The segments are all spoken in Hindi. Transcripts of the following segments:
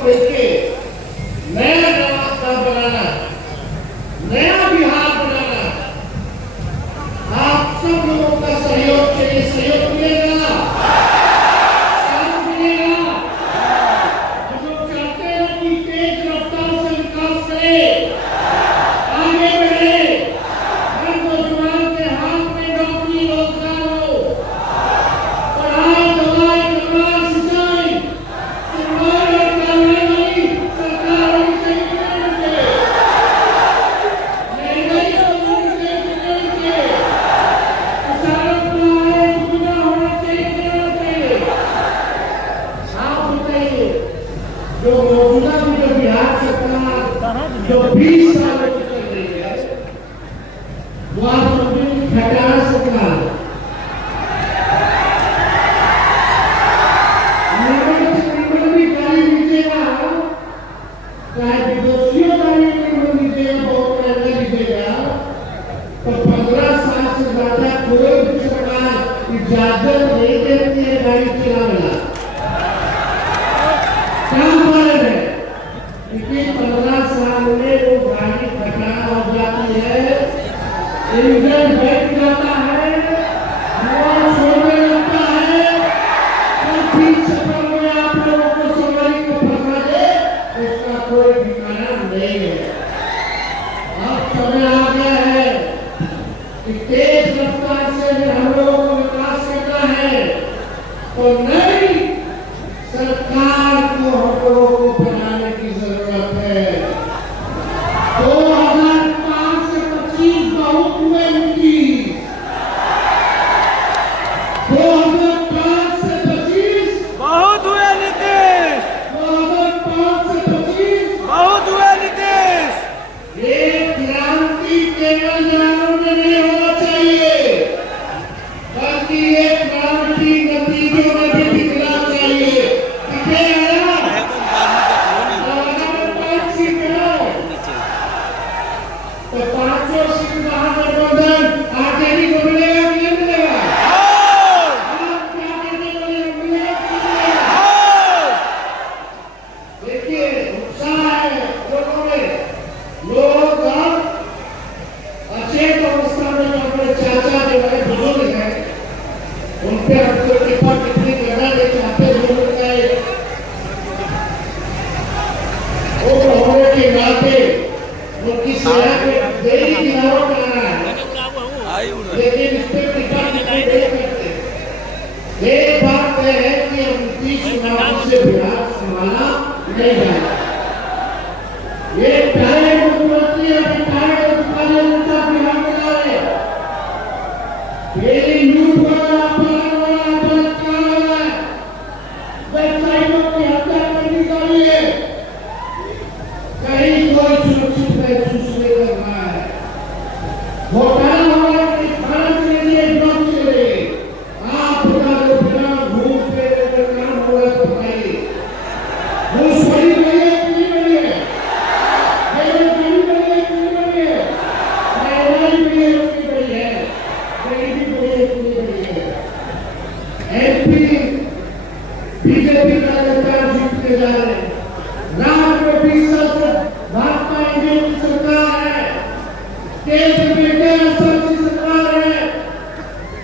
को लेके नया रास्ता बनाना, नया बिहार बनाना, आप सब लोगों का सहयोग चाहिए। सहयोग मिलेगा, साथ मिलेगा। हम लोग चाहते हैं कि तेज रफ्तार से विकास करे, आगे बढ़े, हर नौजवान के हाथ में नौकरी रोजगार हो, पढ़ाई दवाई कमाई सिंचाई सरकार और करने वाली सरकार होनी चाहिए। महंगाई को दूर करके किसानों को आय दुगना होना चाहिए। आप बताइए, जो मौजूदा जो बिहार सरकार जो 20 सालों से चल रही है, वो आप समझिए खटारा सरकार है। चाहे विदेशियों का भी निर्माण लीजिएगा, बहुत महंगा लीजिएगा, तो 15 साल से ज्यादा कोई भी सरकार इजाजत नहीं देती है गाड़ी चलाने। क्या कारण है? क्योंकि 15 साल में वो गाड़ी खटारा हो जाती है, इंजन बैठ जाता है, हवा छोड़ने लगता है, और बीच सफर में आप लोगों को सवारी को फंसा दे, उसका कोई ठिकाना नहीं है। अब समय आ गया है कि तेज रफ्तार से हम लोगों को विकास करना है, तो नई सरकार को हम लोगों को बनाने की जरूरत है। 2005 से 25 बहुत हुए नीतीश, 2005 से 25 बहुत हुए नीतीश, 2005 से 25 बहुत हुए नीतीश। ये क्रांति केवल जवानों में नहीं होना चाहिए, बल्कि ये क्रांति नतीजों में भी दिखना चाहिए। तो 500 सीट महागठबंधन आरजेडी को मिलेगा कि नहीं मिलेगा? आप क्या कहते हैं, मिलेगा कि नहीं मिलेगा? देखिए, उत्साह है लोगों में। लोग अब अचेत अवस्था में जो अपने चाचा जो है बुजुर्ग है, उन पे हमको टिप्पणी टिप्पणी करना नहीं चाहते। बुजुर्ग का एक उम्र होने के नाते उनकी सेवा में देरी गिरावट आ रहा है, लेकिन इस पर टिप्पणी नहीं करते। एक बात तय है कि हम नीतीश कुमार से बिहार संभाला नहीं जाएगा। ये पहले मुख्यमंत्री अधिकारी अधिकारी उनका बिहार में जा रहे हैं। ये न्यूज वाला बलात्कार वाला वेबसाइटों की हत्या करने का लिए कहीं कोई सुरक्षित महसूस नहीं कर रहा है। घोटाला होने के कारण के लिए ब्लॉक चले, आप बिना घूस पे काम हो रहा है। बताइए, घूस बड़ी बड़ी है कि नहीं बड़ी है? बेरोजगारी बड़ी है कि नहीं बड़ी है? महंगाई बड़ी है कि नहीं बड़ी है? गरीबी बड़ी है कि नहीं बड़ी है? एमपी बीजेपी का सरकार जीतने जा रहे हैं, राज्य में 20 साल से भाजपा एनडीए की सरकार है, केंद्र में टीआरएस की सरकार है,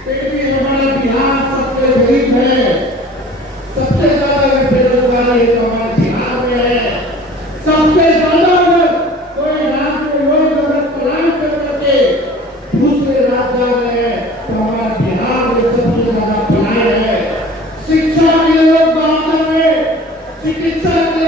फिर भी हमारा बिहार सबसे गरीब है, सबसे ज्यादा बेरोजगारी हमारे बिहार में है, सबसे ज्यादा कोई राज्य में लोग अगर पलायन कर करके दूसरे राज्य जा रहे हैं, तो हमारा बिहार में सबसे ज्यादा पलायन है। शिक्षा के लोग बाहर जा रहे हैं, चिकित्सा के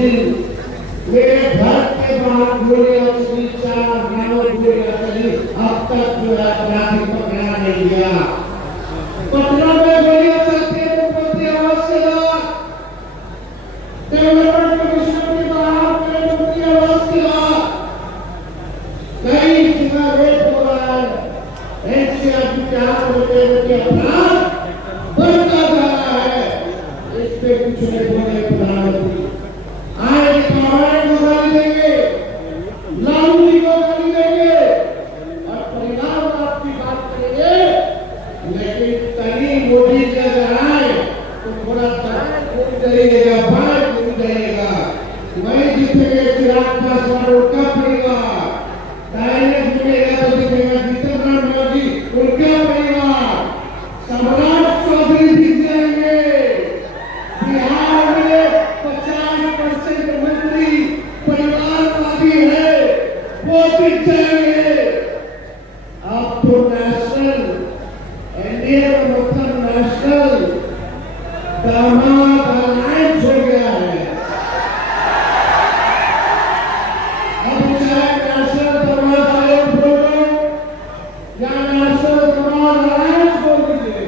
दिन मेरे घर के बाहर गोलियां चली, 4 नाव गोलियां चली, अब तक जो है अपराधी पकड़ा नहीं गया। पटना में गोलियां चलती है तो प्रति आवाज के बाद डेवलपमेंट कमिश्नर के बाहर प्रति आवाज के बाद कई जगह रेप हो रहा है। एनसीआर की क्या बोलते हैं कि अपराध बढ़ता जा रहा है, इस पे कुछ नहीं बोले प्रधानमंत्री। आज हमारे को गाली देंगे, लालू जी को गाली देंगे और परिवारवाद की बात करेंगे, लेकिन कहीं मोदी जी अगर आए तो थोड़ा घूम जाइएगा, बाहर घूम जाइएगा, वही जीतेंगे चिराग पासवान उनका परिवार, दाहिने घूमेगा तो दिखेगा जीतन राम मांझी उनका परिवार, सम्राट चौधरी दिख जाएंगे। बिहार में 50% मंत्री परिवारवादी है, वो दिख जाएंगे। अब तो नेशनल एनडीए का मतलब नेशनल दामाद अलायंस हो गया है। अब चाहे नेशनल दामाद आयोग बोलो या नेशनल दामाद अलायंस बोल दीजिए,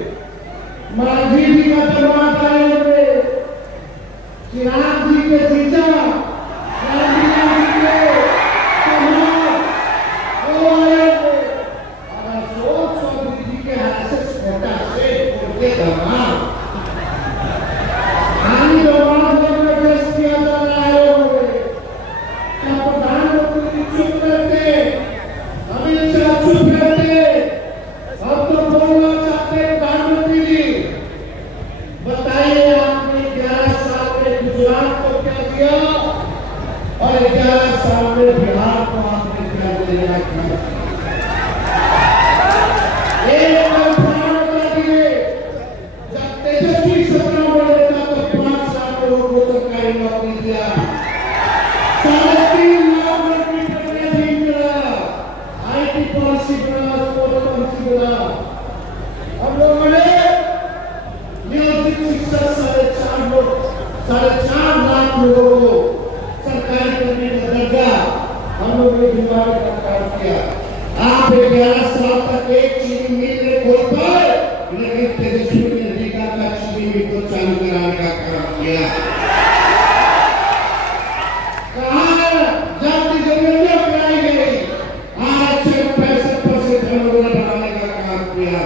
मांझी जी का दामाद आयोग में चिराग जी के जीजा, गांधी जी के दामाद वो आयोग में, और अशोक चौधरी जी के हाथ से छोटा से उनके दामाद आनी दामाद में पेश किया जा रहा है आयोग में। क्या प्रधानमंत्री चुप रहते, अमित शाह चुप रहते? अब तो बोलना चाहते हैं प्रधानमंत्री जी, बताइए आपने 11 साल में गुजरात को क्या दिया और 11 साल में बिहार को आपने क्या दिया? एक उदाहरण दिए, जब तेजस्वी सरकार बने था तो 5 लाख लोगों को सरकारी नौकरी दिया, 3.5 लाख नौकरी भी मिला, IT पॉलिसी बना, स्पोर्ट्स पॉलिसी बना। हम लोगों ने म्यूजिक शिक्षा 4.5 लाख लोगों को सरकारी करने का दर्जा हम लोगों ने बीमारी का काम किया। आप 11 साल तक एक चीनी मिल ने खोल पाए, लेकिन तेजस्वी ने रीगा का चीनी मिल को चालू कराने का काम किया। कहा जब जरूरत बनाई गई, आज 65% हम लोगों ने बनाने का काम किया,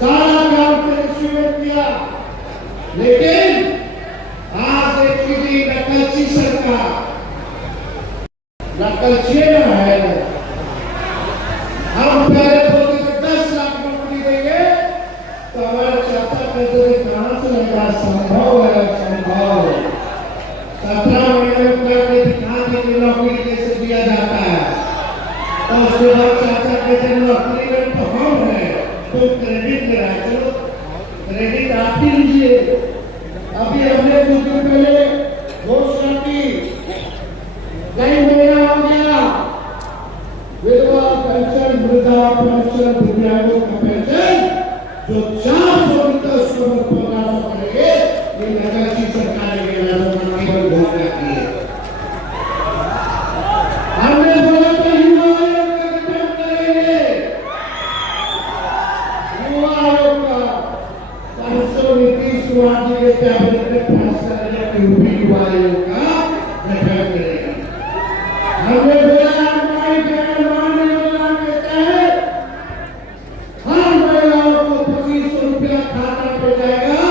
सारा काम तेजस्वी ने किया। लेकिन आज एक चीज नकलची सरकार, नकलची है। हम पहले बोलते थे 10 लाख नौकरी देंगे, तो हमारे चाचा कहते थे कहां से लगा, संभव है, संभव। 17 महीने में कहते थे कहां से नौकरी कैसे दिया जाता है, तो उसके बाद चाचा कहते नौकरी में तो हम है, तो क्रेडिट ले रहा है, चलो क्रेडिट आप ही लीजिए। अभी हमने कुछ दिन पहले घोषणा की, कई महीना हो गया, विधवा पेंशन, वृद्धा पेंशन, दिव्यांगों का पेंशन जो 400 रुपये उसको 1500 करेंगे, ये नकलची सरकार ने केवल घोषणा की है। हमने बोला था युवा आयोग का गठन करेंगे, युवा आयोग का नीतीश कुमार जी के कैबिनेट ने फैसला लिया कि युवा आयोग का गठन करेगा। हमने बोला हमारी जगन्नाथ योजना के तहत हर महिलाओं को 2500 रुपया खाता पे जाएगा।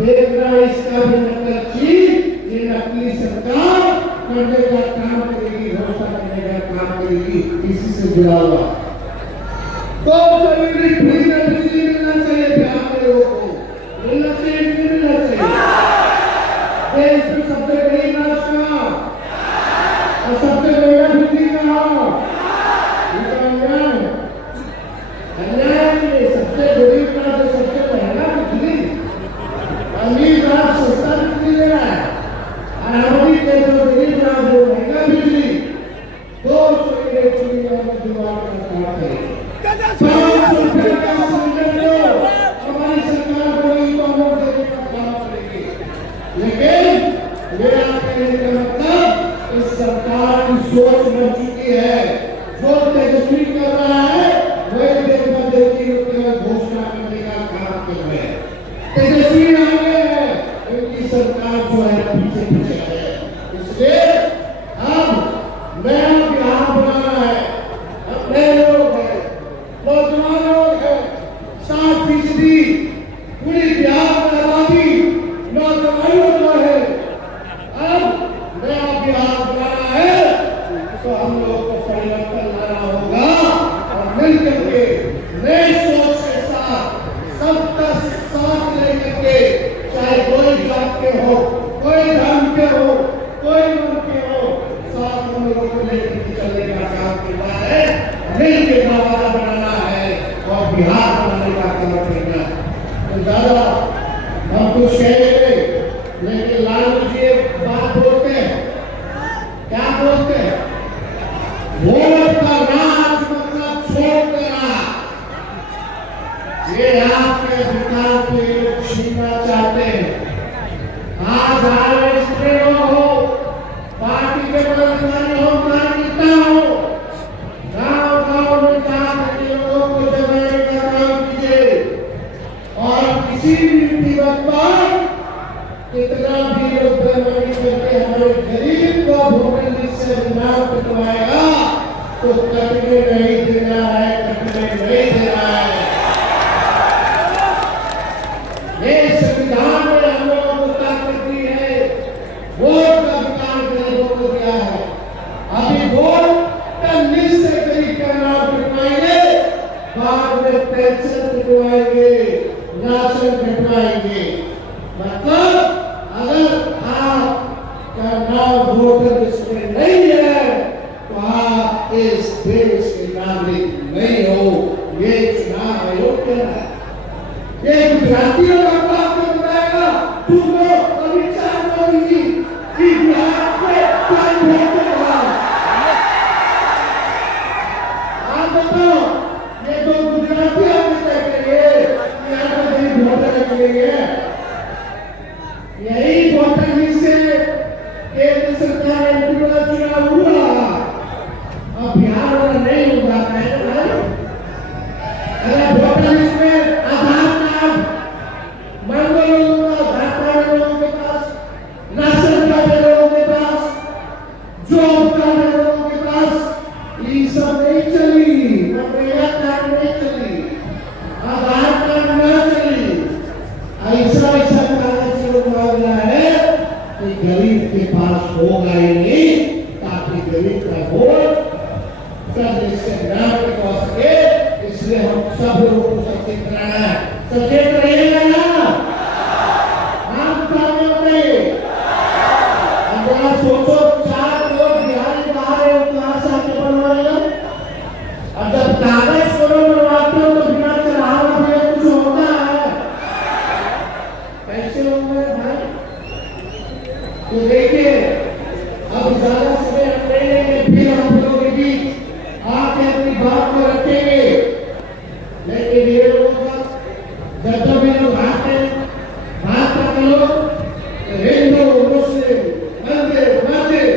देखना इसका भी नकलची, ये नकली सरकार करने का काम करेगी, घोषणा करने का काम करेगी, इसी से जुड़ा हुआ। तो सभी फ्री में बिजली मिलना चाहिए बिहार के लोगों को, मिलना चाहिए, मिलना चाहिए। देश में सबसे बड़ी राष्ट्र और सबसे बड़ा बिजली कहाँ? अन्याय सबसे बड़ी राष्ट्र, सबसे महंगा बिजली, अमीर राष्ट्र सस्ता बिजली ले रहा है, और हमारी देश में गरीब राष्ट्र महंगा बिजली। 200 यूनिट में जुगाड़ का काम करेगी, 500 रुपये का सिलेंडर दो, हमारी सरकार को ई-कॉमर्स देने का काम करेगी। लेकिन मेरा कहने का मतलब इस सरकार की सोच बन चुकी है। जो तेजस्वी कर रहा है वही देखा देखी केवल घोषणा करने का काम कर रहे हैं। तेजस्वी आगे है, इनकी सरकार जो है पीछे पीछे है। इसलिए अब नया बिहार बनाना है। अब नए लोग हैं, नौजवान लोग हैं, 60% पूरी बिहार में आबादी नौजवानों का है। अब नया बिहार बनाना है तो हम लोग को परिवर्तन लाना होगा और मिलकर के नए सोच के साथ सबका साथ लेकर के, चाहे कोई जात के हो, कोई धर्म के हो, कोई मन के हो, साथ हम लोगों को लेकर के चलने का काम करना है, मिलकर गवारा बनाना है और बिहार बनाने का काम करना है। तो ज्यादा हम कुछ कह रहे, लेकिन लालू जी एक बात बोलते हैं, क्या बोलते हैं? वोट का राज मतलब छोड़ देना। ये आपके अधिकार को ये लोग छीनना चाहते हैं। आज आरएसपी हो, पार्टी के पदाधिकारी हो, कार्यकर्ता हो, गांव-गांव में जाकर लोगों को जगाने का काम कीजिए और किसी भी कीमत पर कितना भी लोग बेईमानी करके हमारे गरीब को वोटर लिस्ट से चुनाव कटवाएगा तो कटने नहीं देना है, कटने नहीं देना है। ये संविधान में हम लोगों को ताकत दी है, वोट का अधिकार लोगों को दिया है। अभी वोट का लिस्ट से करीब का नाम कटवाएंगे, बाद में पेंशन कटवाएंगे, राशन कटवाएंगे। मतलब अगर आपका नाम वोटर लिस्ट में नहीं है तो आप इस देश के नागरिक नहीं हो। ये चुनाव आयोग कह रहा है। ये गुजरातियों का काम कर बताएगा तुमको अमित शाह मोदी जी कि बिहार में क्या वोट होगा। आप बताओ, ये तो गुजराती आपको तय करेंगे कि यहाँ पर कहीं वोटर मिलेंगे। यही वोटर लिस्ट से केंद्र सरकार ने पूरा चुनाव हुआ, अब बिहार वाला नहीं होगा है ना। अगर वोटर लिस्ट में आधार कार्ड मांगो लोगों का, आधार कार्ड लोगों के पास, राशन कार्ड लोगों के पास, जॉब कार्ड लोगों के पास, ये सब नहीं चली, मनरेगा कार्ड नहीं चली, आधार कार्ड नहीं चली। ऐसा ऐसा कागज लोग मांग रहा है कि गरीब के पास होगा ही नहीं, ताकि गरीब का वोट इससे नाम कटवा सके। इसलिए हम सब लोगों को सचेत कराना है। सचेत रहिएगा ना, हम काम में अब जरा सोचो, 4 लोग बिहारी बाहर है, कहां से आके बनवाएगा? अब जब कागज को बनवाते हो तो बिना चढ़ावा में कुछ होता है, कैसे होंगे भाई? तो देखिए, अब ज्यादा समय हम नहीं लेंगे, फिर हम लोगों के बीच आके अपनी बात को रखेंगे। लेकिन ये लोगों का जब भी लोग आते हैं, बात करते लोग हिंदू मुस्लिम मंदिर मस्जिद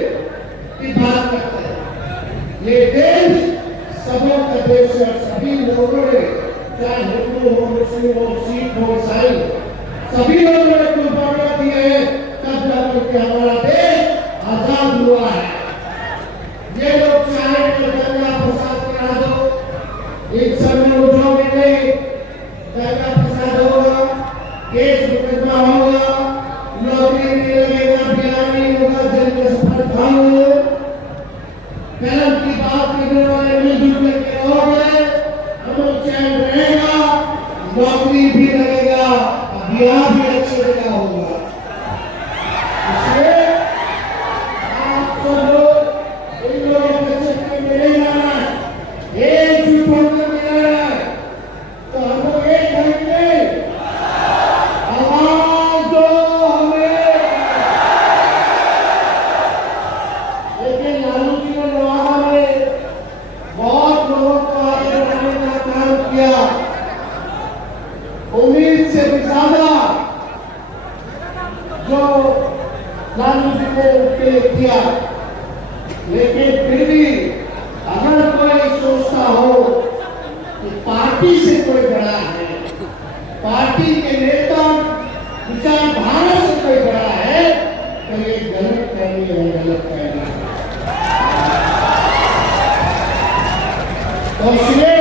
की बात करते हैं। ये देश सबों का देश है। सभी लोगों ने, चाहे हिंदू हो, मुस्लिम हो, सिख हो, ईसाई, सभी लोगों ने कुर्बानियां दी है, तब जाकर हमारा देश आजाद हुआ है। ये लोग चाहे तो गंगा प्रसाद करा दो, एक समय उठाओगे नहीं, गंगा प्रसाद होगा, केस मुकदमा होगा, नौकरी नहीं लगेगा, बिहार नहीं होगा, जेल में सफर खाओगे, कलम की बात करने वाले मिलजुल करके रहोगे, अमन चैन रहेगा, नौकरी किया, लेकिन फिर भी अगर कोई सोचता हो कि पार्टी से कोई बड़ा है, पार्टी के नेता विचारधारा से कोई बड़ा है, तो ये गलत फहमी है, गलत फहमी है। तो इसलिए